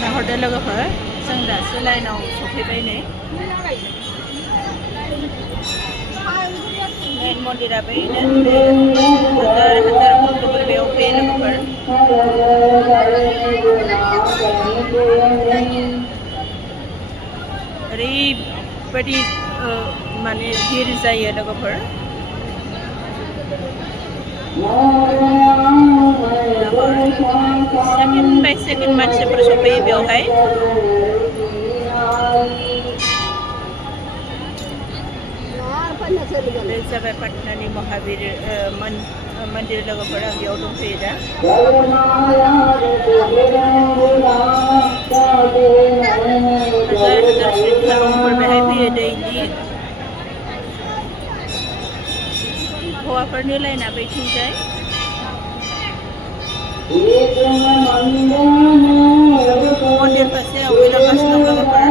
नाहरदो लोगोफोर जों दासो लाइनाव सफैबाय नै मेन मन्दिरा बैनो बे हाजार भक्तफोर बेयाव फैयो लोगोफोर ओरैबायदि माने भिर जायो लोगोफोर सेकेन्ड बाय सेकेन्ड मानसिफोर सफैयो बेवहाय बे जाबाय पाटनानि महावीर मन्दिर लोगोफोर आं बेयाव दंफैयो दा हाजार श्रद्धालुफोर बेहाय फैयो दैलि हौवाफोरनि लाइना बैथिंजाय मन्दिर फारसे आवगायलांगासिनो दं लोगोफोर